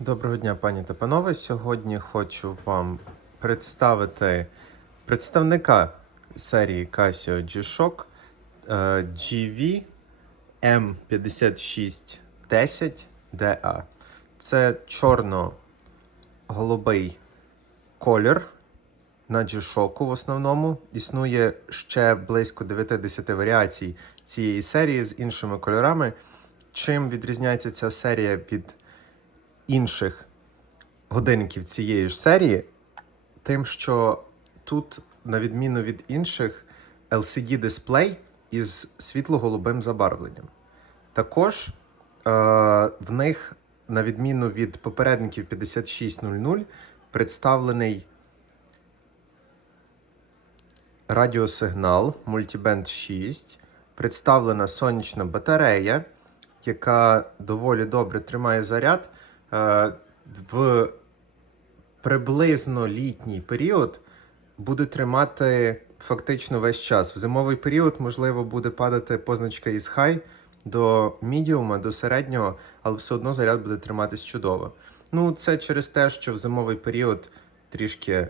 Доброго дня, пані та панове. Сьогодні хочу вам представити представника серії Casio G-Shock е, GV M5610DA. Це чорно-голубий колір на G-Shock в основному. Існує ще близько 90 варіацій цієї серії з іншими кольорами. Чим відрізняється ця серія від інших годинників цієї ж серії, тим, що тут, на відміну від інших, LCD-дисплей із світло-голубим забарвленням. Також е- в них, на відміну від попередників 5600, представлений радіосигнал Multiband 6, представлена сонячна батарея, яка доволі добре тримає заряд. Е, В приблизно літній період буде тримати фактично весь час. В зимовий період, можливо, буде падати позначка із high до медіума, до середнього, але все одно заряд буде триматись чудово. Ну, це через те, що в зимовий період трішки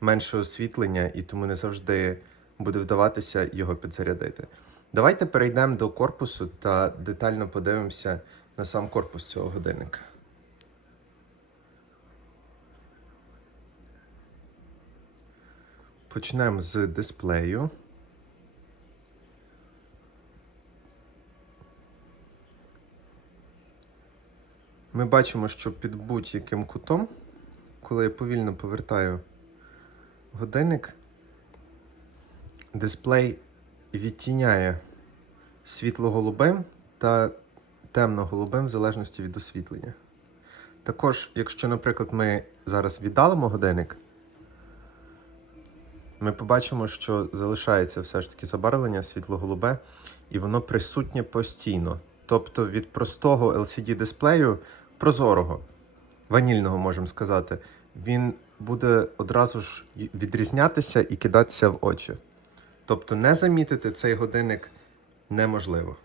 менше освітлення, і тому не завжди буде вдаватися його підзарядити. Давайте перейдемо до корпусу та детально подивимося на сам корпус цього годинника. Почнемо з дисплею. Ми бачимо, що під будь-яким кутом, коли я повільно повертаю годинник, дисплей відтіняє світло-голубим та темно-голубим в залежності від освітлення. Також, якщо, наприклад, ми зараз віддалимо годинник, ми побачимо, що залишається все ж таки забарвлення світло-голубе, і воно присутнє постійно. Тобто від простого LCD-дисплею, прозорого, ванільного, можемо сказати, він буде одразу ж відрізнятися і кидатися в очі. Тобто не замітити цей годинник неможливо.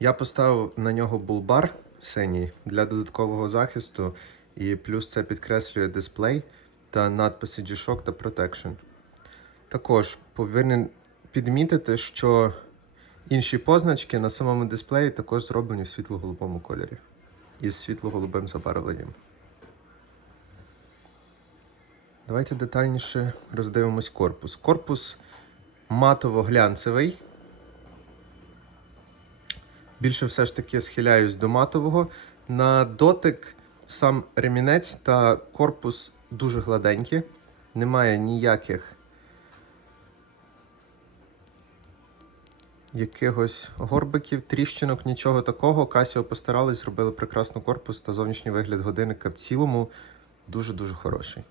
Я поставив на нього булбар синій для додаткового захисту, і плюс це підкреслює дисплей та надписи G-Shock та Protection. Також повинен підмітити, що інші позначки на самому дисплеї також зроблені в світло-голубому кольорі із світло-голубим забарвленням. Давайте детальніше роздивимось корпус. Корпус матово-глянцевий. Більше все ж таки схиляюсь до матового. На дотик сам ремінець та корпус дуже гладенькі. Немає ніяких якихось горбиків, тріщинок, нічого такого. Casio постарались, зробили прекрасний корпус та зовнішній вигляд годинника в цілому дуже-дуже хороший.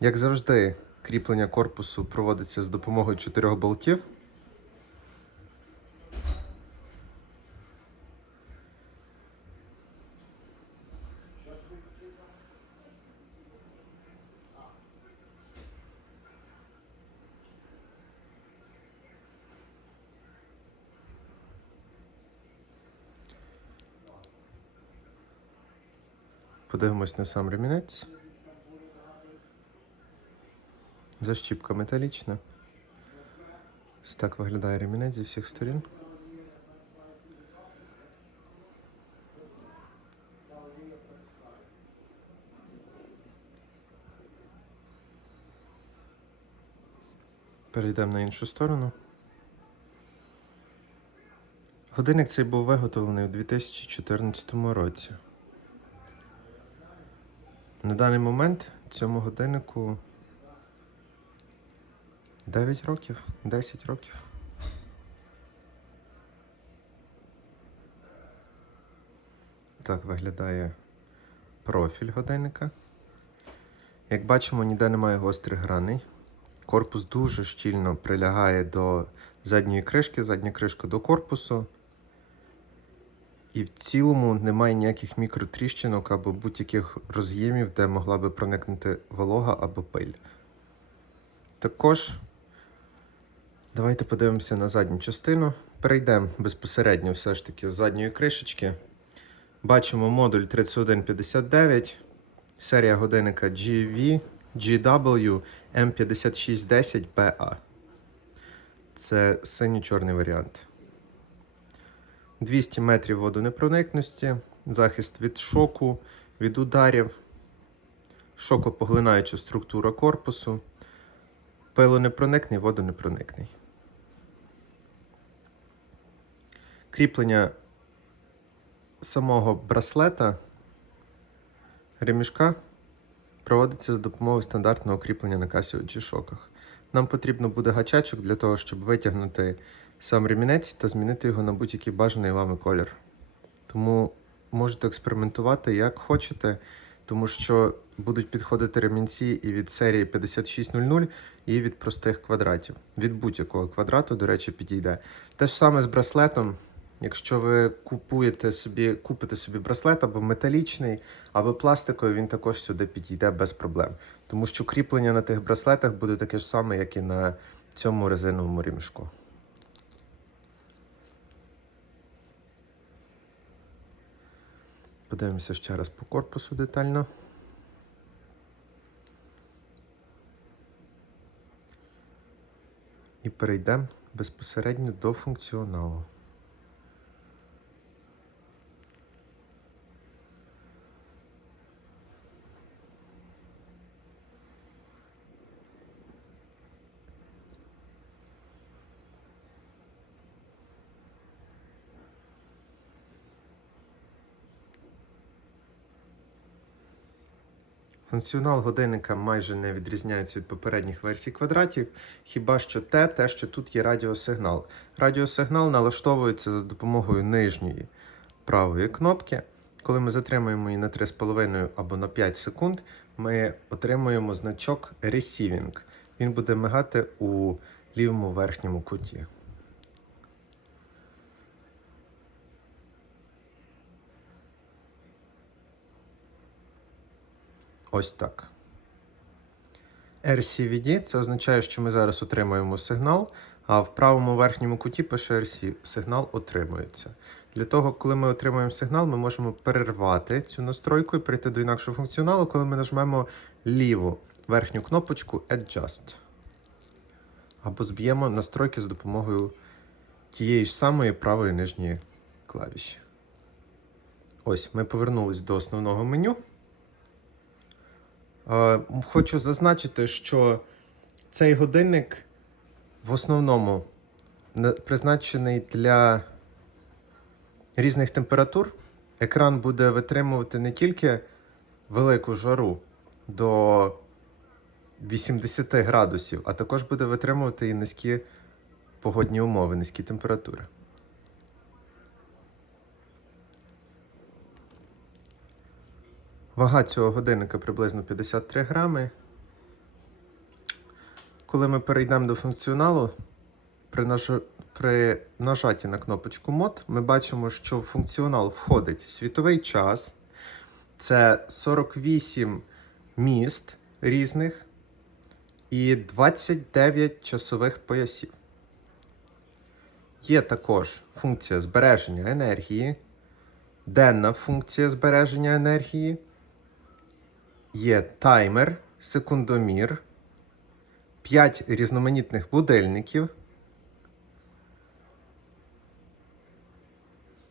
Як завжди, кріплення корпусу проводиться з допомогою чотирьох болтів. Подивимось на сам ремінець. Защіпка металічна. Ось так виглядає ремінець зі всіх сторін. Перейдемо на іншу сторону. Годинник цей був виготовлений у 2014 році. На даний момент цьому годиннику 9 років, 10 років. Так виглядає профіль годинника. Як бачимо, ніде немає гострих граней. Корпус дуже щільно прилягає до задньої кришки, задня кришка до корпусу. І в цілому немає ніяких мікротріщинок або будь-яких роз'ємів, де могла би проникнути волога або пиль. Також Давайте подивимося на задню частину. Перейдемо безпосередньо все ж таки з задньої кришечки. Бачимо модуль 3159, серія годинника GV GW M5610PA. Це синьо-чорний варіант. 200 метрів водонепроникності, захист від шоку, від ударів, шокопоглинаюча структура корпусу, пилонепроникний, водонепроникний. Кріплення самого браслета ремішка проводиться за допомогою стандартного кріплення на Casio G-Shock. Нам потрібно буде гачачок для того, щоб витягнути сам ремінець та змінити його на будь-який бажаний вами колір. Тому можете експериментувати як хочете, тому що будуть підходити ремінці і від серії 5600, і від простих квадратів. Від будь-якого квадрату, до речі, підійде. Те ж саме з браслетом. Якщо ви купуєте собі, купите собі браслет або металічний, або пластиковий, він також сюди підійде без проблем. Тому що кріплення на тих браслетах буде таке ж саме, як і на цьому резиновому ремішку. Подивимося ще раз по корпусу детально. І перейдемо безпосередньо до функціоналу. Функціонал годинника майже не відрізняється від попередніх версій квадратів, хіба що те, те, що тут є радіосигнал. Радіосигнал налаштовується за допомогою нижньої правої кнопки. Коли ми затримуємо її на 3,5 або на 5 секунд, ми отримуємо значок Receiving. Він буде мигати у лівому верхньому куті. Ось так. RCVD це означає, що ми зараз отримуємо сигнал, а в правому верхньому куті пише RC сигнал отримується. Для того, коли ми отримуємо сигнал, ми можемо перервати цю настройку і перейти до інакшого функціоналу, коли ми нажмемо ліву верхню кнопочку Adjust. Або зб'ємо настройки за допомогою тієї ж самої правої нижньої клавіші. Ось, ми повернулись до основного меню. Е, Хочу зазначити, що цей годинник в основному призначений для різних температур. Екран буде витримувати не тільки велику жару до 80 градусів, а також буде витримувати і низькі погодні умови, низькі температури. Вага цього годинника приблизно 53 грами. Коли ми перейдемо до функціоналу, при, наж... при нажатті на кнопочку мод, ми бачимо, що в функціонал входить світовий час, це 48 міст різних і 29 часових поясів. Є також функція збереження енергії, денна функція збереження енергії. Є таймер, секундомір, 5 різноманітних будильників,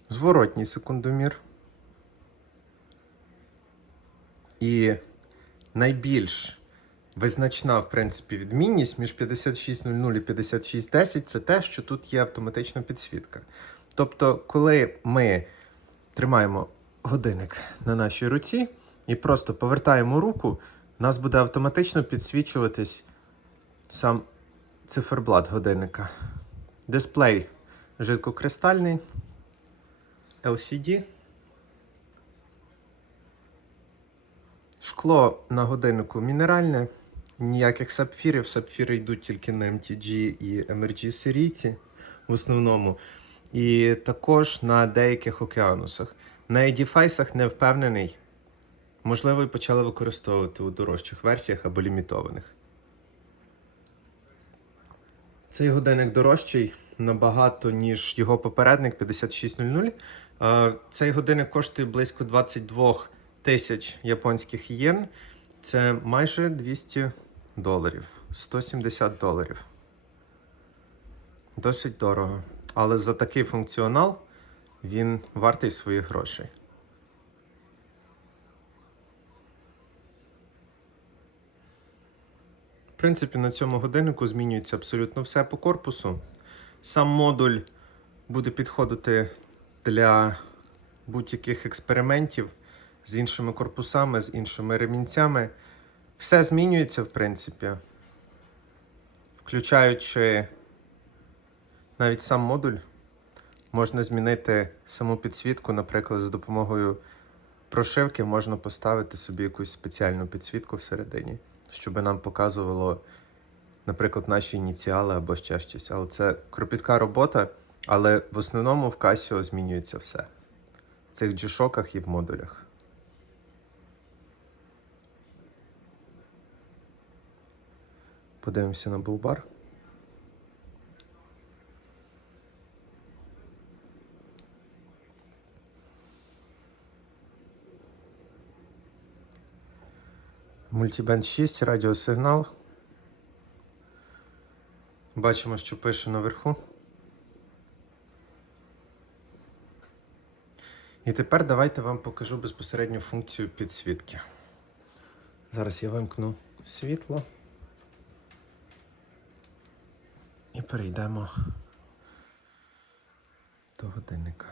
зворотній секундомір. І найбільш визначна, в принципі, відмінність між 5600 і 5610 це те, що тут є автоматична підсвітка. Тобто, коли ми тримаємо годинник на нашій руці і просто повертаємо руку, у нас буде автоматично підсвічуватись сам циферблат годинника. Дисплей жидкокристальний, LCD. Шкло на годиннику мінеральне, ніяких сапфірів. Сапфіри йдуть тільки на MTG і MRG серійці в основному. І також на деяких океанусах. На Edifайсах не впевнений. Можливо, і почали використовувати у дорожчих версіях або лімітованих. Цей годинник дорожчий набагато, ніж його попередник 5600. Е, Цей годинник коштує близько 22 тисяч японських єн. Це майже 200 доларів, 170 доларів. Досить дорого. Але за такий функціонал він вартий своїх грошей. В принципі, на цьому годиннику змінюється абсолютно все по корпусу. Сам модуль буде підходити для будь-яких експериментів з іншими корпусами, з іншими ремінцями. Все змінюється, в принципі, включаючи навіть сам модуль. Можна змінити саму підсвітку, наприклад, з допомогою прошивки можна поставити собі якусь спеціальну підсвітку всередині, щоб нам показувало, наприклад, наші ініціали або ще щось. Але це кропітка робота, але в основному в Casio змінюється все. В цих G-Shock'ах і в модулях. Подивимося на булбар. Мультібенд 6, радіосигнал. Бачимо, що пише наверху. І тепер давайте вам покажу безпосередньо функцію підсвітки. Зараз я вимкну світло. І перейдемо до годинника.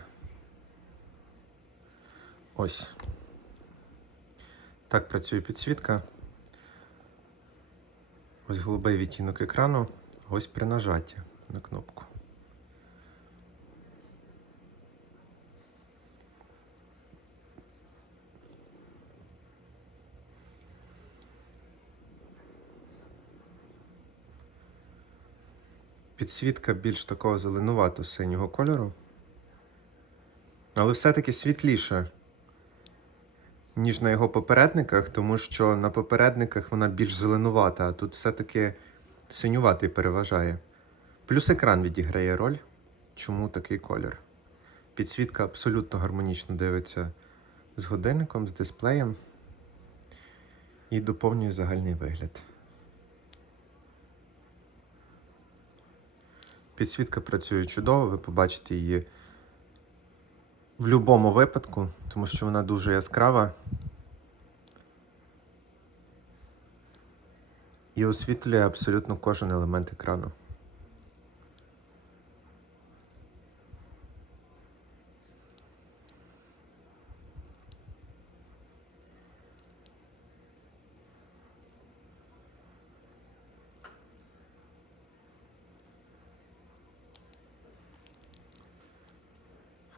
Ось. Так працює підсвітка. Ось голубий відтінок екрану, ось при нажатті на кнопку. Підсвітка більш такого зеленувато синього кольору, але все-таки світліша ніж на його попередниках, тому що на попередниках вона більш зеленувата, а тут все-таки синюватий переважає. Плюс екран відіграє роль. Чому такий колір? Підсвітка абсолютно гармонічно дивиться з годинником, з дисплеєм і доповнює загальний вигляд. Підсвітка працює чудово, ви побачите її в будь-якому випадку, тому що вона дуже яскрава і освітлює абсолютно кожен елемент екрану.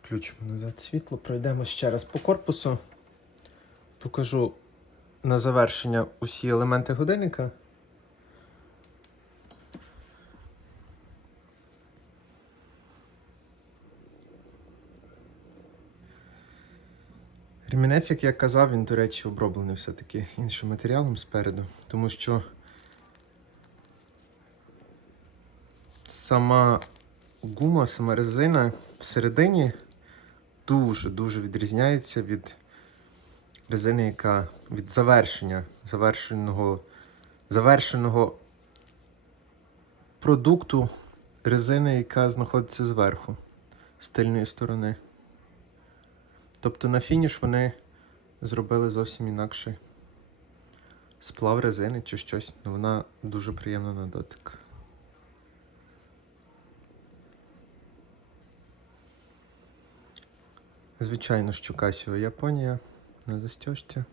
Включимо назад світло, пройдемо ще раз по корпусу. Покажу на завершення усі елементи годинника. Ремінець, як я казав, він, до речі, оброблений все-таки іншим матеріалом спереду, тому що сама гума, сама резина всередині дуже-дуже відрізняється від резини, яка від завершення, завершеного, завершеного продукту резини, яка знаходиться зверху, з тильної сторони. Тобто на фініш вони зробили зовсім інакше сплав резини чи щось, але вона дуже приємна на дотик. Звичайно, що Casio Японія на застежці.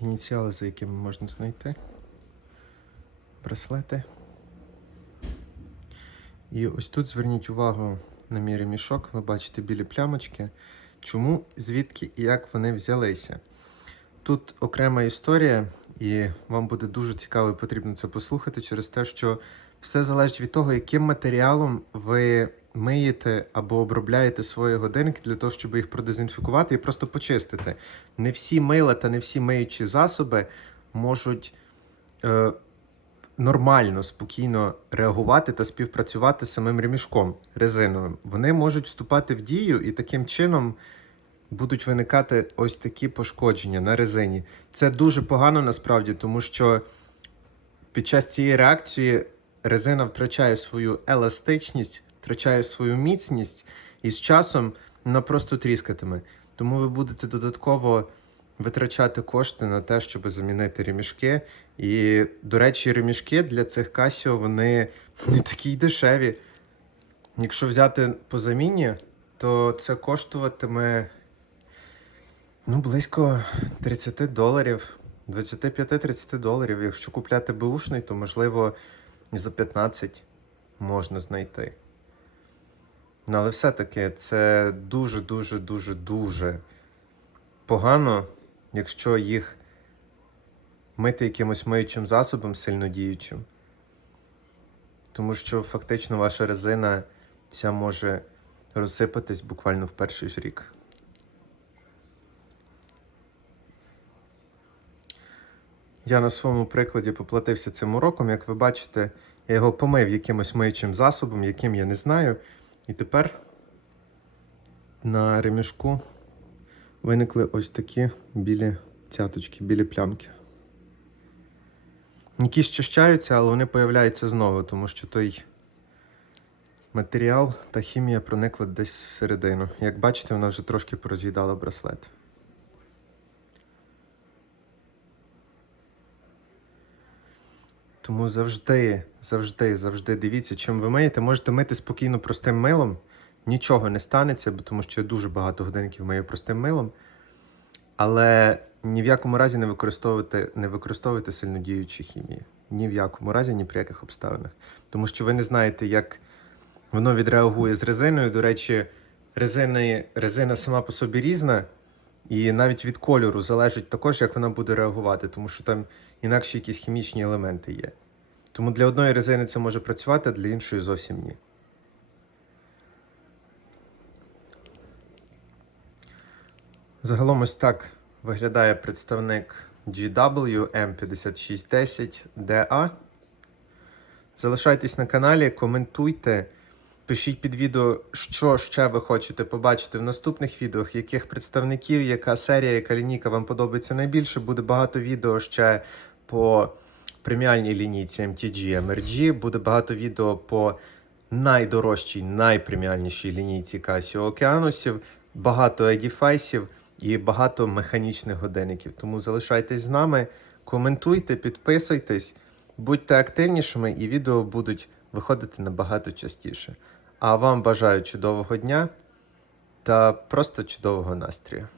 Ініціали, за якими можна знайти. Браслети. І ось тут зверніть увагу на мій ремішок, ви бачите білі плямочки. Чому, звідки і як вони взялися? Тут окрема історія. І вам буде дуже цікаво і потрібно це послухати через те, що все залежить від того, яким матеріалом ви миєте або обробляєте свої годинники для того, щоб їх продезінфікувати і просто почистити. Не всі мила та не всі миючі засоби можуть е, нормально, спокійно реагувати та співпрацювати з самим ремішком резиновим. Вони можуть вступати в дію і таким чином будуть виникати ось такі пошкодження на резині. Це дуже погано насправді, тому що під час цієї реакції резина втрачає свою еластичність, втрачає свою міцність, і з часом вона просто тріскатиме. Тому ви будете додатково витрачати кошти на те, щоб замінити ремішки. І, до речі, ремішки для цих Casio, вони не такі дешеві. Якщо взяти по заміні, то це коштуватиме ну, близько 30 доларів, 25-30 доларів. Якщо купляти беушний, то можливо за 15 можна знайти. Ну, але все-таки це дуже, дуже, дуже, дуже погано, якщо їх мити якимось миючим засобом сильнодіючим. Тому що фактично ваша резина вся може розсипатись буквально в перший ж рік. Я на своєму прикладі поплатився цим уроком. Як ви бачите, я його помив якимось миючим засобом, яким я не знаю. І тепер на ремішку виникли ось такі білі цяточки, білі плямки. Які щищаються, але вони появляються знову, тому що той матеріал та хімія проникла десь всередину. Як бачите, вона вже трошки пороз'їдала браслет. Тому завжди, завжди, завжди дивіться, чим ви миєте. Можете мити спокійно простим милом. Нічого не станеться, тому що я дуже багато годинників мию простим милом. Але ні в якому разі не використовуйте, не використовуйте сильнодіючі хімії. Ні в якому разі, ні при яких обставинах. Тому що ви не знаєте, як воно відреагує з резиною. До речі, резина, резина сама по собі різна, і навіть від кольору залежить також, як вона буде реагувати, тому що там інакші якісь хімічні елементи є. Тому для одної резини це може працювати, а для іншої зовсім ні. Загалом ось так виглядає представник GW M5610DA. Залишайтесь на каналі, коментуйте, пишіть під відео, що ще ви хочете побачити в наступних відео, яких представників, яка серія, яка лінійка вам подобається найбільше. Буде багато відео ще по преміальній лінійці MTG MRG, буде багато відео по найдорожчій, найпреміальнішій лінійці Casio Океанусів, багато едіфайсів і багато механічних годинників. Тому залишайтесь з нами, коментуйте, підписуйтесь, будьте активнішими, і відео будуть виходити набагато частіше. А вам бажаю чудового дня та просто чудового настрою.